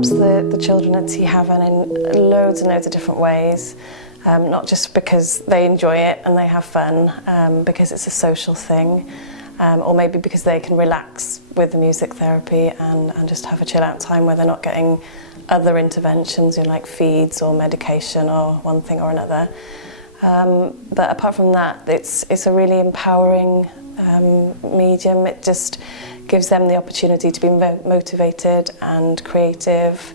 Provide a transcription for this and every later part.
helps the children at Hafan in loads and loads of different ways. Not just because they enjoy it and they have fun, because it's a social thing, or maybe because they can relax with the music therapy and just have a chill out time where they're not getting other interventions, like feeds or medication or one thing or another. But apart from that, it's a really empowering medium. It just gives them the opportunity to be motivated and creative,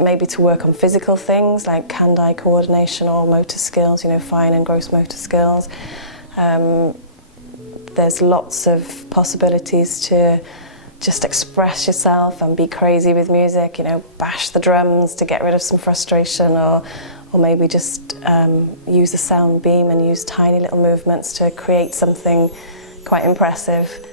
maybe to work on physical things like hand-eye coordination or motor skills, fine and gross motor skills. There's lots of possibilities to just express yourself and be crazy with music, bash the drums to get rid of some frustration, or maybe just use a sound beam and use tiny little movements to create something quite impressive.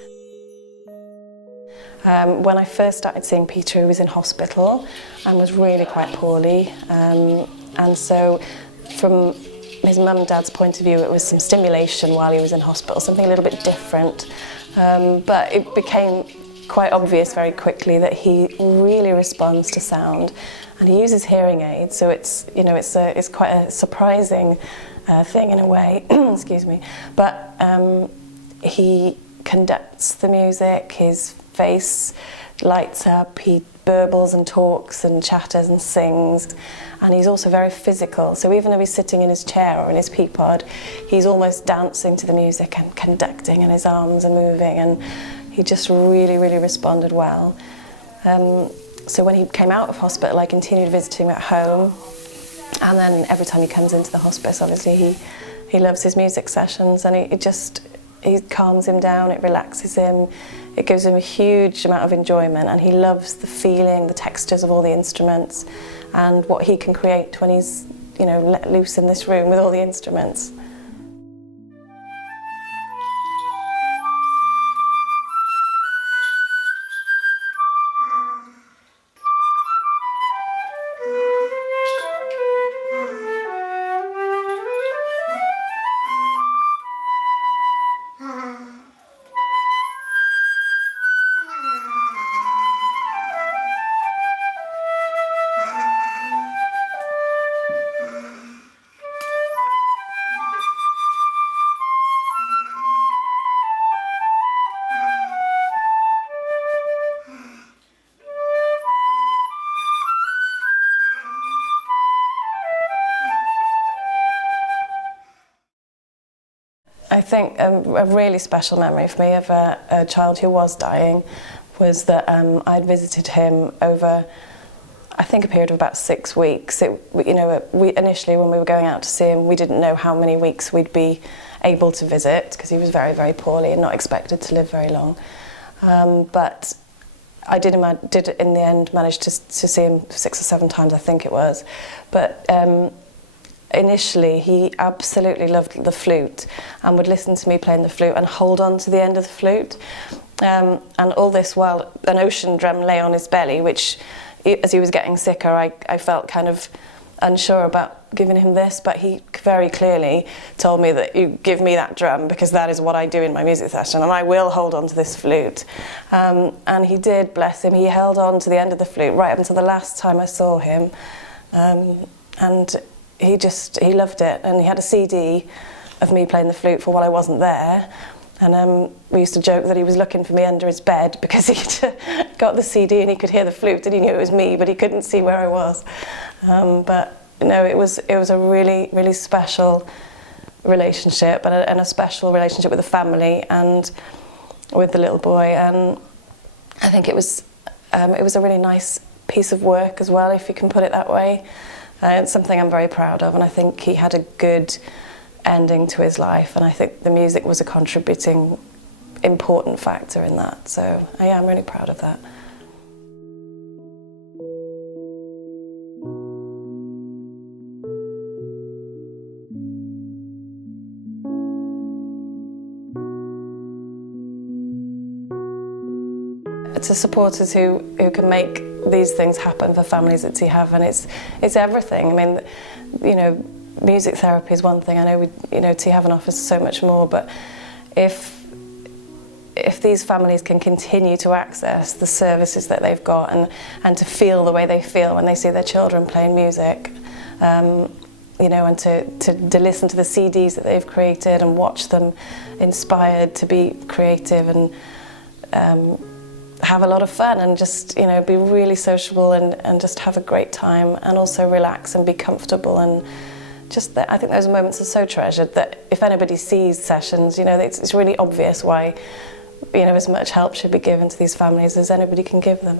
When I first started seeing Peter, he was in hospital and was really quite poorly. And so from his mum and dad's point of view, it was some stimulation while he was in hospital, something a little bit different. But it became quite obvious very quickly that he really responds to sound, and he uses hearing aids, so it's quite a surprising thing in a way. Excuse me. But he conducts the music, his face lights up, he burbles and talks and chatters and sings, and he's also very physical, so even though he's sitting in his chair or in his peapod, he's almost dancing to the music and conducting, and his arms are moving, and he just really, really responded well. So when he came out of hospital, I continued visiting him at home, and then every time he comes into the hospice, obviously he loves his music sessions, and it calms him down, it relaxes him, it gives him a huge amount of enjoyment, and he loves the feeling, the textures of all the instruments, and what he can create when he's let loose in this room with all the instruments. I think a really special memory for me of a child who was dying was that I'd visited him over, I think, a period of about 6 weeks. We initially, when we were going out to see him, we didn't know how many weeks we'd be able to visit because he was very, very poorly and not expected to live very long. But I did in the end manage to see him 6 or 7 times, I think it was. But initially, he absolutely loved the flute and would listen to me playing the flute and hold on to the end of the flute. And all this while an ocean drum lay on his belly, which, as he was getting sicker, I felt kind of unsure about giving him this, but he very clearly told me that you give me that drum because that is what I do in my music session, and I will hold on to this flute. And he did, bless him. He held on to the end of the flute right up until the last time I saw him. And he loved it, and he had a CD of me playing the flute for while I wasn't there, and we used to joke that he was looking for me under his bed because he'd got the CD and he could hear the flute and he knew it was me, but he couldn't see where I was. But no, it was a really, really special relationship, and a special relationship with the family and with the little boy, and I think it was a really nice piece of work as well, if you can put it that way. It's something I'm very proud of, and I think he had a good ending to his life, and I think the music was a contributing important factor in that. So yeah, I'm really proud of that. To supporters who can make these things happen for families at Hafan, it's everything. I mean, music therapy is one thing. I know Hafan offers so much more, but if if these families can continue to access the services that they've got and to feel the way they feel when they see their children playing music, and to listen to the CDs that they've created and watch them inspired to be creative and have a lot of fun and just, be really sociable and just have a great time and also relax and be comfortable. And just that, I think those moments are so treasured that if anybody sees sessions, it's really obvious why, as much help should be given to these families as anybody can give them.